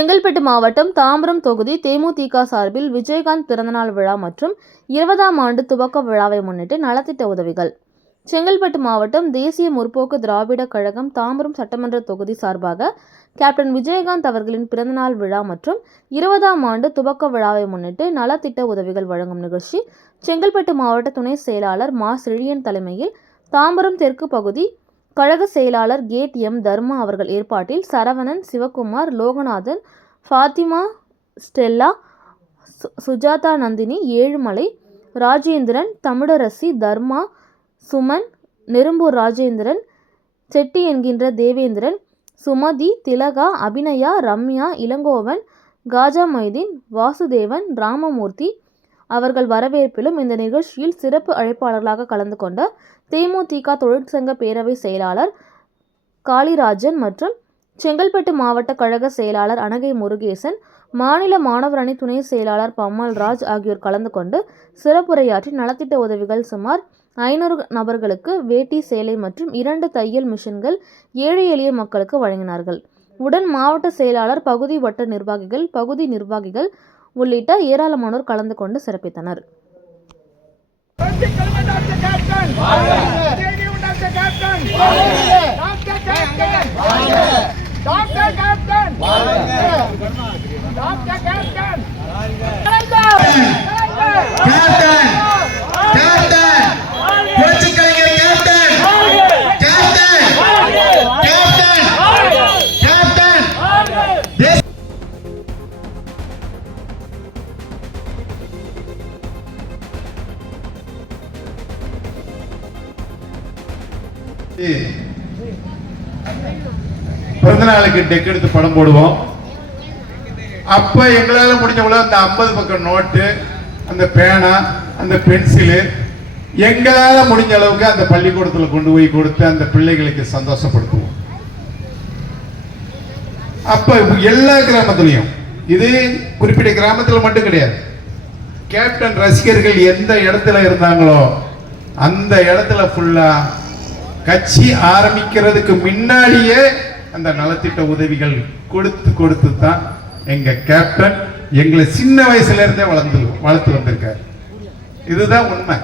செங்கல்பட்டு மாவட்டம் தாம்பரம் தொகுதி தேமுதிக சார்பில் விஜயகாந்த் பிறந்தநாள் விழா மற்றும் 20ஆம் ஆண்டு துவக்க விழாவை முன்னிட்டு நலத்திட்ட உதவிகள். செங்கல்பட்டு மாவட்டம் தேசிய முற்போக்கு திராவிட கழகம் தாம்பரம் சட்டமன்ற தொகுதி சார்பாக கேப்டன் விஜயகாந்த் அவர்களின் பிறந்தநாள் விழா மற்றும் 20ஆம் ஆண்டு துவக்க விழாவை முன்னிட்டு நலத்திட்ட உதவிகள் வழங்கும் நிகழ்ச்சி செங்கல்பட்டு மாவட்ட துணை செயலாளர் மா. செழியன் தலைமையில் தாம்பரம் தெற்கு பகுதி கழக செயலாளர் கேட் எம். தர்மா அவர்கள் ஏற்பாட்டில் சரவணன், சிவகுமார், லோகநாதன், ஃபாத்திமா, ஸ்டெல்லா, சுஜாதா, நந்தினி, ஏழுமலை, ராஜேந்திரன், தமிழரசி, தர்மா, சுமன், நெரும்பூர் ராஜேந்திரன், செட்டி என்கின்ற தேவேந்திரன், சுமதி, திலகா, அபிநயா, ரம்யா, இளங்கோவன், காஜா மைதீன், வாசுதேவன், ராமமூர்த்தி அவர்கள் வரவேற்பிலும் இந்த நிகழ்ச்சியில் சிறப்பு அழைப்பாளர்களாக கலந்து கொண்ட தேமுதிக தொழிற்சங்க பேரவை செயலாளர் காளிராஜன் மற்றும் செங்கல்பட்டு மாவட்ட கழக செயலாளர் அனகை முருகேசன், மாநில மாணவர் அணி துணை செயலாளர் பம்மல்ராஜ் ஆகியோர் கலந்து கொண்டு சிறப்புரையாற்றி நலத்திட்ட உதவிகள் சுமார் 500 நபர்களுக்கு வேட்டி, சேலை மற்றும் 2 தையல் மிஷின்கள் ஏழை எளிய மக்களுக்கு வழங்கினார்கள். உடன் மாவட்ட செயலாளர், பகுதி வட்ட நிர்வாகிகள், பகுதி நிர்வாகிகள் உள்ளிட்ட ஏராளமானோர் கலந்து கொண்டு சிறப்பித்தனர். பிறந்த நாளுக்கு டெக் எடுத்து படம் போடுவோம். அப்ப எங்களால முடிஞ்சவளோ அந்த 50 பக்கம் நோட்டு, அந்த பேனா, அந்த பென்சிலு எங்களால முடிஞ்ச அளவுக்கு அந்த பள்ளிக்கூடத்தில் கொண்டு போய் கொடுத்து அந்த பிள்ளைகளுக்கு சந்தோஷப்படுத்துவோம். அப்ப எல்லா கிராமத்திலையும், இது குறிப்பிட்ட கிராமத்தில் மட்டும் கிடையாது, கேப்டன் ரசிகர்கள் எந்த இடத்துல இருந்தாங்களோ அந்த இடத்துல ஃபுல்லா கட்சி ஆரம்பிக்கிறதுக்கு முன்னாடியே அந்த நலத்திட்ட உதவிகள் கொடுத்து தான் எங்க கேப்டன் எங்களை சின்ன வயசுல இருந்தே வளர்த்து வந்திருக்காரு. இதுதான் உண்மை.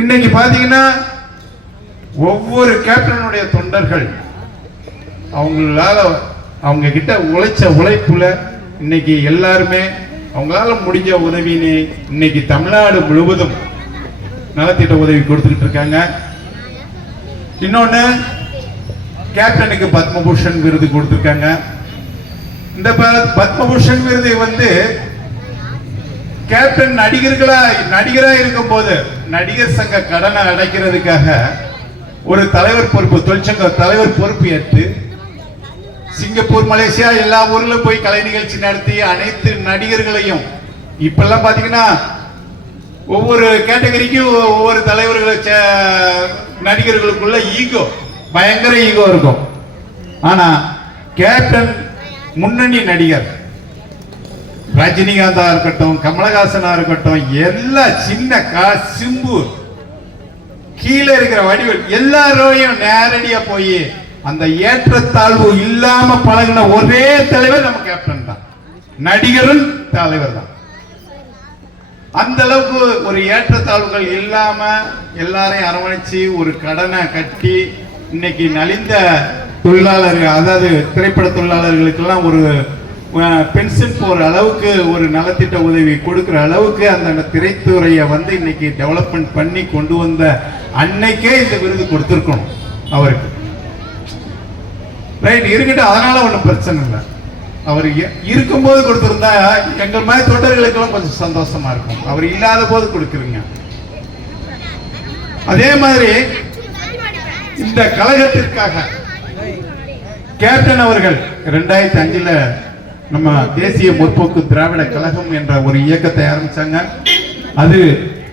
இன்னைக்கு பாத்தீங்கன்னா ஒவ்வொரு கேப்டனுடைய தொண்டர்கள் அவங்களால அவங்க கிட்ட உழைச்ச உழைப்புல இன்னைக்கு எல்லாருமே அவங்களால முடிஞ்ச உதவின்னு இன்னைக்கு தமிழ்நாடு முழுவதும் நலத்திட்ட உதவி கொடுத்துக்கிட்டு இருக்காங்க. இன்னொன்னு, கேப்டனுக்கு பத்மபூஷன் விருது கொடுத்திருக்காங்க. இந்த பத்மபூஷன் விருது வந்து கேப்டன் நடிகரா இருக்கும் போது நடிகர் சங்க கடனை அடைக்கிறதுக்காக ஒரு தலைவர் பொறுப்பு, தொழிற்சங்க தலைவர் பொறுப்பு ஏற்று சிங்கப்பூர், மலேசியா எல்லா ஊர்ல போய் கலை நிகழ்ச்சி நடத்தி அனைத்து நடிகர்களையும், இப்பெல்லாம் பாத்தீங்கன்னா ஒவ்வொரு கேட்டகரிக்கும் ஒவ்வொரு தலைவர்களை நடிகர்களுக்குள்ள ஈகோ, பயங்கர ஈகோ இருக்கும். ஆனா கேப்டன் முன்னணி நடிகர் ரஜினிகாந்தா இருக்கட்டும், கமலஹாசனா இருக்கட்டும், எல்லா சின்ன சிம்பு கீழே இருக்கிற வடிவில் எல்லாரையும் நேரடியா போய் அந்த ஏற்றத்தாழ்வு இல்லாம பழகின ஒரே தலைவர் நம்ம கேப்டன் தான். நடிகரும் தலைவர் தான். அந்த அளவுக்கு ஒரு ஏற்றத்தாழ்வுகள் இல்லாம எல்லாரையும் அரவணைச்சு ஒரு கடனை கட்டி இன்னைக்கு நலிந்த தொழிலாளர்கள், அதாவது திரைப்பட தொழிலாளர்களுக்கெல்லாம் ஒரு பென்ஷன் போற அளவுக்கு ஒரு நலத்திட்ட உதவி கொடுக்கிற அளவுக்கு அந்த திரைத்துறையை வந்து இன்னைக்கு டெவலப்மெண்ட் பண்ணி கொண்டு வந்த அன்னைக்கே இந்த விருது கொடுத்திருக்கணும் அவருக்கு. ரைட் இருக்கட்டும், அதனால ஒன்றும் பிரச்சனை இல்லை. அவர் இருக்கும்போது கொடுத்திருந்தா எங்கள் மாதிரி தொண்டர்களுக்கெல்லாம் கொஞ்சம் சந்தோஷமா இருக்கும். அவர் இல்லாத போது கொடுக்குறீங்க. அதே மாதிரி இந்த கழகத்திற்காக கேப்டன் அவர்கள் 2005 நம்ம தேசிய முற்போக்கு திராவிட கழகம் என்ற ஒரு இயக்கத்தை ஆரம்பிச்சாங்க. அது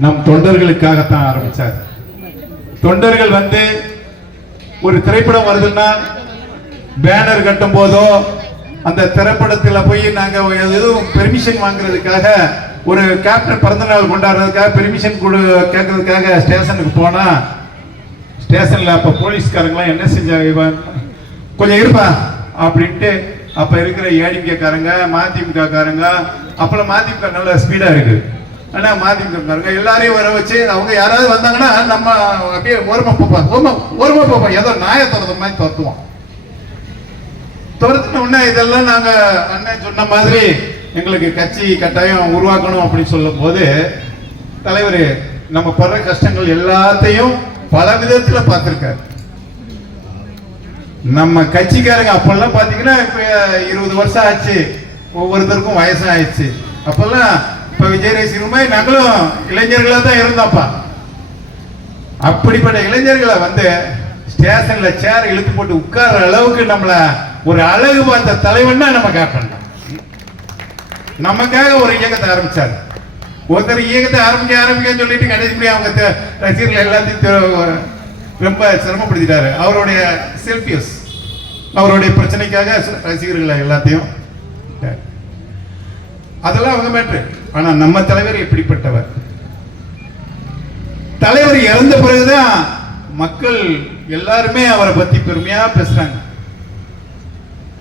நம் தொண்டர்களுக்காகத்தான் ஆரம்பிச்சார். தொண்டர்கள் வந்து ஒரு திரைப்படம் வருதுன்னா பேனர் கட்டும் போதோ அந்த திரைப்படத்தில் போய் நாங்க எதுவும் பெர்மிஷன் வாங்குறதுக்காக, ஒரு கேப்டன் பிறந்த நாள் கொண்டாடுறதுக்காக பெர்மிஷன் கேட்கறதுக்காக ஸ்டேஷனுக்கு போனா, ஸ்டேஷன்ல அப்ப போலீஸ்காரங்களாம் என்ன செஞ்சாங்க, கொஞ்சம் இருப்பா அப்படின்ட்டு அப்ப இருக்கிற ஏடிஎம்கே காரங்க, மதிமுக காரங்க, அப்புறம் மதிமுக நல்ல ஸ்பீடா இருக்கு. ஆனா மதிமுக காரங்க எல்லாரையும் வர வச்சு அவங்க யாராவது வந்தாங்கன்னா நம்ம அப்படியே ஓரமா போப்போம், ஏதோ நாயை துரத்த மாதிரி துரத்துவோம். துரத்தின உடனே இதெல்லாம் நாங்க அண்ணன் சொன்ன மாதிரி எங்களுக்கு கட்சி கட்டாயம் உருவாக்கணும் அப்படின்னு சொல்லும் போது தலைவர் நம்ம படுற கஷ்டங்கள் எல்லாத்தையும் பல விதத்துல பார்த்திருக்காரு. நம்ம கட்சிக்காரங்க அப்பெல்லாம் பாத்தீங்கன்னா இப்ப 20 வருஷம் ஆச்சு, ஒவ்வொருத்தருக்கும் வயசு ஆயிடுச்சு. அப்பெல்லாம் இப்ப விஜய் ரசிகருமே நாங்களும் இளைஞர்களா தான் இருந்தோம்ப்பா. அப்படிப்பட்ட இளைஞர்களை வந்து ஸ்டேஷன்ல சேர் இழுத்து போட்டு உட்கார்ற அளவுக்கு நம்மள ஒரு அழகு பார்த்த தலைவன் தான் நம்ம கேப்டன். நமக்காக ஒரு இயக்கத்தை ஆரம்பிச்சாரு. ஒருத்தர் இயக்கத்தை ஆரம்பிக்க சொல்லிட்டு கடைசி அவங்க ரசிகர்கள் எல்லாத்தையும் ரொம்ப சிரமப்படுத்திட்டாரு. அவருடைய செல்ஃபியஸ், அவருடைய பிரச்சனைக்காக ரசிகர்களை எல்லாத்தையும் அதெல்லாம் அவங்க மேட்ரு. ஆனா நம்ம தலைவர் எப்படிப்பட்டவர்? தலைவர் இறந்த பிறகுதான் மக்கள் எல்லாருமே அவரை பத்தி பெருமையா பேசுறாங்க.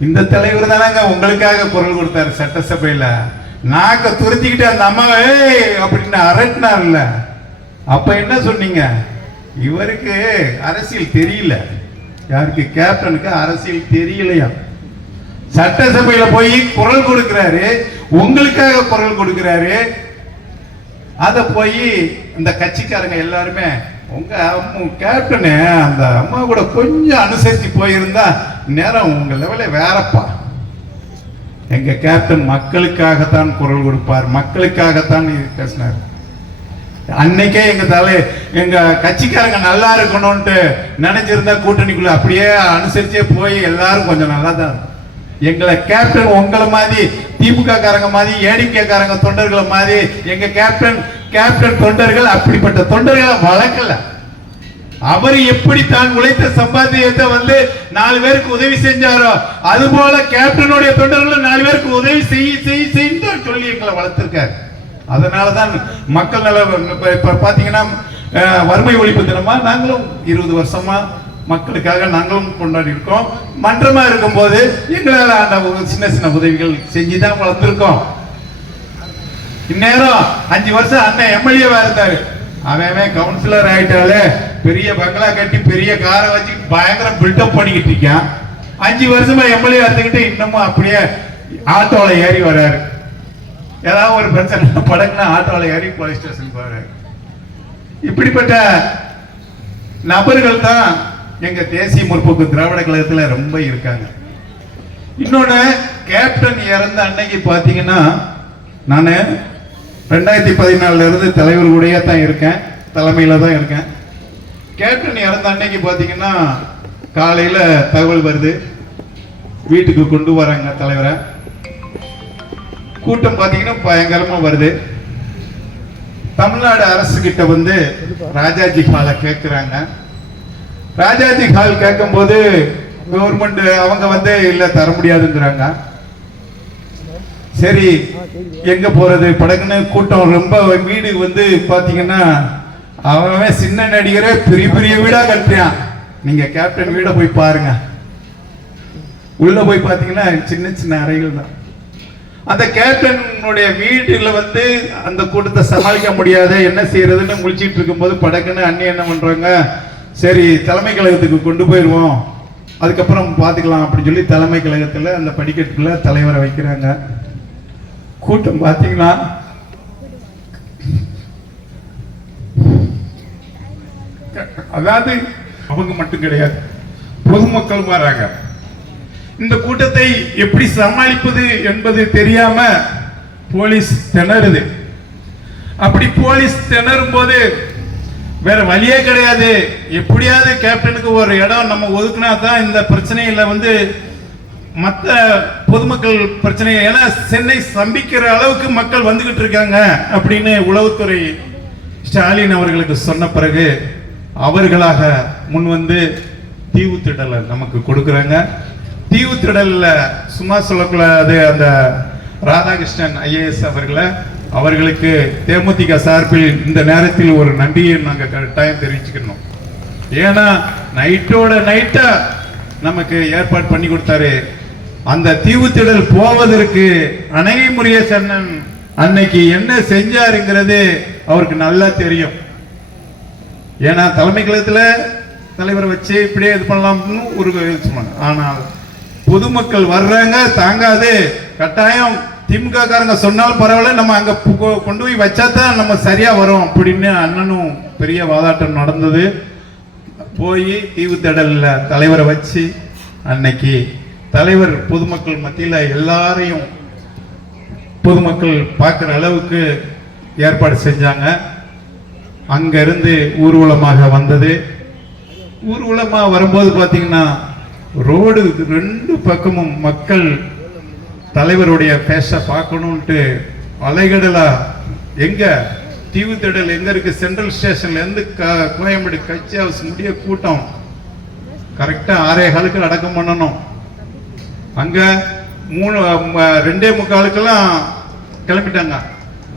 இந்த தலைவர் தானங்க உங்களுக்காக குரல் கொடுத்தாரு சட்டசபையில, நாக்க துருத்திக்கிட்டு அந்த அம்மாவை அப்படின்னு அரட்டினார்ல. அப்ப என்ன சொன்னீங்க? இவருக்கு அரசியல் தெரியல. யாருக்கு? கேப்டனுக்கு அரசியல் தெரியலையா? சட்டசபையில போய் குரல் கொடுக்கிறாரு, உங்களுக்காக குரல் கொடுக்கிறாரு. அத போய் இந்த கட்சிக்காரங்க எல்லாருமே உங்க கேப்டனு அந்த அம்மா கூட கொஞ்சம் அனுசரிச்சு போயிருந்தா நேரம் உங்க லெவல வேறப்பா. எங்க கேப்டன் மக்களுக்காகத்தான் குரல் கொடுப்பார், மக்களுக்காகத்தான் பேசினார். அன்னைக்கே எங்க கட்சிக்காரங்க நல்லா இருக்கணும்னு நினைச்சிருந்தா கூட்டணிக்குள்ள அப்படியே அனுசரிச்சே போய் எல்லாரும் கொஞ்சம் நல்லா தான். எங்களை கேப்டன் உங்களை மாதிரி திமுக காரங்க மாதிரி ஏடிஎம்கே காரங்க தொண்டர்களை மாதிரி எங்க கேப்டன் தொண்டர்கள் அப்படிப்பட்ட தொண்டர்களை வளர்க்கல. அவர் எப்படி தான் உழைத்த சம்பாத்தியத்தை வந்து 4 பேருக்கு உதவி செஞ்சாரோ அது போல கேப்டனுடைய தொண்டர்கள் 4 பேருக்கு உதவி செய்ய சொல்லி எங்களை வளர்த்திருக்காரு. அதனாலதான் மக்கள் நல இப்ப பாத்தீங்கன்னா வறுமை ஒழிப்பு தினமா நாங்களும் 20 வருஷமா மக்களுக்காக நாங்களும் கொண்டாடி இருக்கோம். மன்றமா இருக்கும் போது எங்களால் அந்த சின்ன சின்ன உதவிகள் செஞ்சுதான் வளர்த்திருக்கோம். இந்நேரம் 5 வருஷம் அண்ணன் எம்எல்ஏவா இருந்தாரு. அவன் கவுன்சிலர் ஆயிட்டாலே பெரிய பங்களா கட்டி பெரிய காரை வச்சு பயங்கர பில்டப் பண்ணிக்கிட்டு இருக்கான். 5 வருஷமா எம்எல்ஏ வந்துகிட்டு இன்னமும் அப்படியே ஆட்டோல ஏறி வர்றாரு. ஏதாவது ஒரு பிரச்சனை படக்குனா ஆட்டோல ஏறி போலீஸ் ஸ்டேஷன் போறாரு. இப்படிப்பட்ட நபர்கள் தான் எங்க தேசிய முற்போக்கு திராவிட கழகத்துல ரொம்ப இருக்காங்க. இன்னொன்னு, கேப்டன் இறந்த அன்னைக்கு பாத்தீங்கன்னா நானு 2014 இருந்து தலைவர் கூடயே தான் இருக்கேன், தலைமையில தான் இருக்கேன். கேப்டன் இறந்த அன்னைக்கு பாத்தீங்கன்னா காலையில தகவல் வருது, வீட்டுக்கு கொண்டு வராங்க தலைவரை. கூட்டம் பாத்தீங்கன்னா பயங்கரமா வருது. தமிழ்நாடு அரசு கிட்ட வந்து ராஜாஜி ஹாலை கேட்கிறாங்க. ராஜாஜி ஹால் கேட்கும் போது கவர்மெண்ட் அவங்க வந்து இல்ல தர முடியாதுங்கிறாங்க. சரி எங்க போறது படக்குன்னு கூட்டம் ரொம்ப. வீடு வந்து பாத்தீங்கன்னா அவன் சின்ன நடிகரே பெரிய பெரிய வீடா கட்டுறான். நீங்க கேப்டன் வீட போய் பாருங்க. உள்ள போய் பாத்தீங்கன்னா சின்ன சின்ன அறைகள் தான். அந்த கேப்டனுடைய வீட்டுல வந்து அந்த கூட்டத்தை சமாளிக்க முடியாத என்ன செய்யறதுன்னு முழிச்சிட்டு இருக்கும் போது படக்குன்னு அண்ணி என்ன பண்றாங்க, சரி தலைமை கழகத்துக்கு கொண்டு போயிருவோம், அதுக்கப்புறம் பாத்துக்கலாம் அப்படின்னு சொல்லி தலைமை கழகத்துல அந்த படிக்கட்டுக்குள்ள தலைவரை வைக்கிறாங்க. கூட்டம் பாத்தீங்கன்னா அதாவது அவங்க மட்டும் கிடையாது, பொதுமக்கள் வராங்க. இந்த கூட்டத்தை எப்படி சமாளிப்பது என்பது தெரியாம போலீஸ் திணறுது. அப்படி போலீஸ் திணறும் போது வேற வழியே கிடையாது, எப்படியாவது கேப்டனுக்கு ஒரு இடம் நம்ம ஒதுக்குனா தான் இந்த பிரச்சனையில வந்து மற்ற பொதுமக்கள் பிரச்சனை, ஏன்னா சென்னை ஸ்தம்பிக்கிற அளவுக்கு மக்கள் வந்துகிட்டு இருக்காங்க அப்படின்னு உளவுத்துறை ஸ்டாலின் அவர்களுக்கு சொன்ன பிறகு அவர்களாக முன் வந்து தீவுத்திடலை நமக்கு கொடுக்குறாங்க. தீவுத்திடல்ல சும்மா சொல்லக்கூடாது, அந்த ராதாகிருஷ்ணன் ஐஏஎஸ் அவர்களுக்கு தேமுதிக சார்பில் இந்த நேரத்தில் ஒரு நன்றியை நாங்க கட்டாயம் தெரிவிச்சுக்கணும். ஏன்னா நைட்டோட நைட்டா நமக்கு ஏற்பாடு பண்ணி கொடுத்தாரு. அந்த தீவுத்திடல் போவதற்கு அணை முருகேசன் அன்னைக்கு என்ன செஞ்சாருங்கிறது அவருக்கு நல்லா தெரியும். ஏன்னா தலைமை கழகத்துல தலைவரை வச்சு இப்படியே இது பண்ணலாம்னு ஒரு சொன்னாங்க. ஆனால் பொதுமக்கள் வர்றாங்க, தாங்காது, கட்டாயம் திமுக காரங்க சொன்னாலும் பரவாயில்ல, நம்ம அங்க கொண்டு போய் வச்சாதான் நம்ம சரியா வரும் அப்படின்னு அண்ணனும் பெரிய வாதாட்டம் நடந்தது. போய் தீவுத்திடல்ல தலைவரை வச்சு அன்னைக்கு தலைவர் பொதுமக்கள் மத்தியில எல்லாரையும் பொதுமக்கள் பார்க்கிற அளவுக்கு ஏற்பாடு செஞ்சாங்க. அங்க இருந்து ஊர்வலமாக வந்தது. ஊர்வலமா வரும்போது பாத்தீங்கன்னா ரோடு ரெண்டு பக்கமும் மக்கள் தலைவருடைய பேச பார்க்கணும்ட்டு அலைகடலா. எங்க தீவுத்திடல் எங்க இருக்கு? சென்ட்ரல் ஸ்டேஷன்ல இருந்து கோயம்பேடு கட்சி ஹவுஸ் முடிய கூட்டம் கரெக்டா 6:15 அடக்கம் பண்ணணும். அங்க 2:45 கிளம்பிட்டாங்க.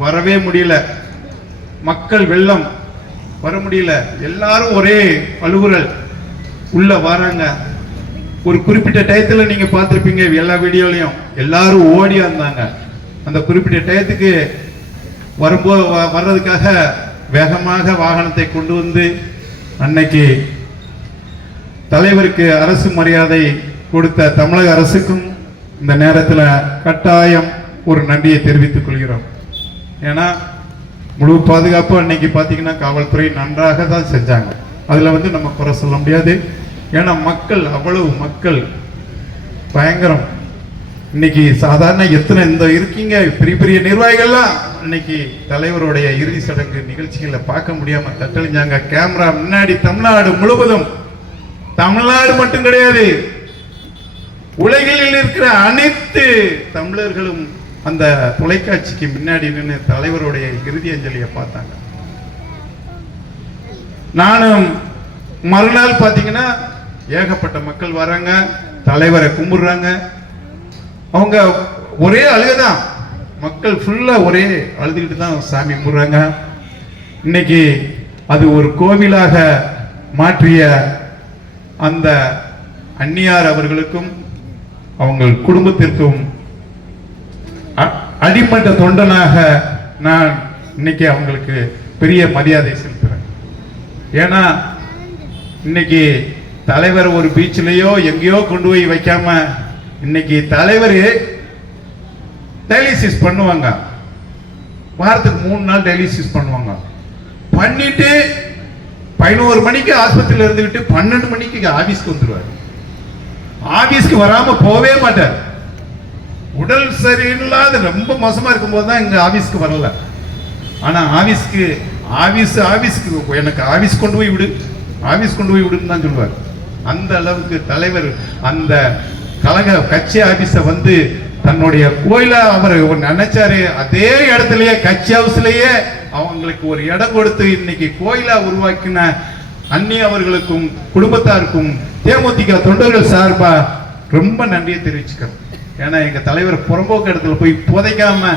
வரவே முடியல, மக்கள் வெள்ளம், வர முடியல. எல்லாரும் ஒரே அலுவலர் உள்ள வராங்க. ஒரு குறிப்பிட்ட டயத்துல நீங்க பார்த்திருப்பீங்க எல்லா வீடியோலையும், எல்லாரும் ஓடி வந்தாங்க. அந்த குறிப்பிட்ட டயத்துக்கு வரும்போது வர்றதுக்காக வேகமாக வாகனத்தை கொண்டு வந்து அன்னைக்கு தலைவருக்கு அரசு மரியாதை கொடுத்த தமிழக அரசுக்கும் இந்த நேரத்தில் கட்டாயம் ஒரு நன்றியை தெரிவித்துக் கொள்கிறோம். ஏன்னா முழு பாதுகாப்பு அன்னைக்கு பார்த்தீங்கன்னா காவல்துறை நன்றாக தான் செஞ்சாங்க. அதுல வந்து நம்ம குறை சொல்ல முடியாது. ஏன்னா மக்கள், அவ்வளவு மக்கள் பயங்கரம். இன்னைக்கு சாதாரண எத்தனை இந்த இருக்கீங்க பெரிய பெரிய நிர்வாகிகள்லாம் இன்னைக்கு தலைவருடைய இறுதி சடங்கு நிகழ்ச்சிகளை பார்க்க முடியாம தட்டழிஞ்சாங்க. கேமரா முன்னாடி தமிழ்நாடு முழுவதும், தமிழ்நாடு மட்டும் கிடையாது, உலகில் இருக்கிற அனைத்து தமிழர்களும் அந்த தொலைக்காட்சிக்கு முன்னாடி நின்று தலைவருடைய இறுதி அஞ்சலியை பார்த்தாங்க. நானும் மறுநாள் பாத்தீங்கன்னா ஏகப்பட்ட மக்கள் வராங்க, தலைவரை கும்பிடுறாங்க. அவங்க ஒரே அழுகதான், மக்கள் ஃபுல்லா ஒரே அழுதுகிட்டு தான் சாமி கும்பிடுறாங்க. இன்னைக்கு அது ஒரு கோவிலாக மாற்றிய அந்த அந்நியார் அவர்களுக்கும் அவங்க குடும்பத்திற்கும் அடிமட்ட தொண்டனாக நான் இன்னைக்கு அவங்களுக்கு பெரிய மரியாதை செலுத்துறேன். ஏன்னா இன்னைக்கு தலைவர் ஒரு பீச்சிலேயோ எங்கேயோ கொண்டு போய் வைக்காம இன்னைக்கு தலைவர் டயாலிசிஸ் பண்ணுவாங்க. வாரத்துக்கு 3 நாள் டயாலிசிஸ் பண்ணுவாங்க. பண்ணிட்டு 11 மணிக்கு ஆஸ்பத்திரியில் இருந்துகிட்டு 12 மணிக்கு ஆபீஸ்க்கு வந்துருவார். ஆபீஸ்க்கு வராம போவே மாட்டார். உடல் சரியில்லாத ரொம்ப மோசமா இருக்கும் போது தான் இங்க ஆபீஸ்க்கு வரல. ஆனா ஆபீஸ்க்கு எனக்கு ஆபீஸ் கொண்டு போய் விடு, ஆபீஸ் கொண்டு போய் விடுன்னு தான் சொல்லுவார். அந்த அளவுக்கு தலைவர் அந்த கழக கட்சி ஆபீஸ வந்து தன்னுடைய கோயில அவர் நினைச்சாரு. அதே இடத்துலயே கட்சி ஹவுஸ்லயே அவங்களுக்கு ஒரு இடம் கொடுத்து இன்னைக்கு கோயிலா உருவாக்கின அன்னி அவர்களுக்கும் குடும்பத்தாருக்கும் தேமுதிக தொண்டர்கள் சார்பா ரொம்ப நன்றியை தெரிவிச்சுக்கிறோம். ஏன்னா எங்க தலைவர் புறம்போக்கு இடத்துல போய் புதைக்காம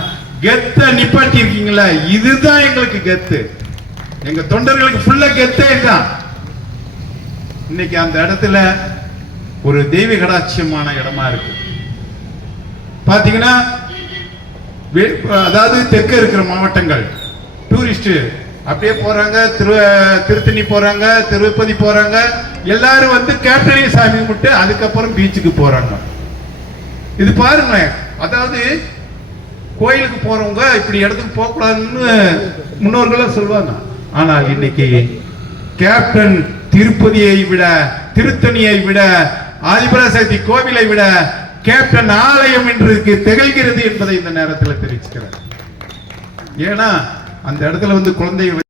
கெத்த நிப்பாட்டி இருக்கீங்களா, இதுதான் எங்களுக்கு கெத்து. எங்க தொண்டர்களுக்கு ஃபுல்லா கெத்தே தான். இன்னைக்கு அந்த இடத்துல ஒரு தெய்வ கடாட்சியமான இடமா இருக்கு. பாத்தீங்கன்னா அதாவது தெற்க இருக்கிற மாவட்டங்கள் டூரிஸ்ட் அப்படியே போறாங்க, திருத்தணி போறாங்க, திருப்பதி போறாங்க, எல்லாரும் வந்து கேப்டனி சாமி கும்பிட்டு அதுக்கப்புறம் பீச்சுக்கு போறாங்க. இது பாருங்க, அதாவது கோயிலுக்கு போறவங்க இப்படி இடத்துக்கு போக கூடாதுன்னு முன்னோர்களும் சொல்லுவாங்க. ஆனால் இன்னைக்கு கேப்டன் திருப்பதியை விட, திருத்தணியை விட, ஆதிபராசக்தி கோவிலை விட கேப்டன் ஆலயம் இன்றைக்கு திகழ்கிறது என்பதை இந்த நேரத்தில் தெரிவிச்சுக்கிறேன். ஏன்னா அந்த இடத்துல வந்து குழந்தைகள்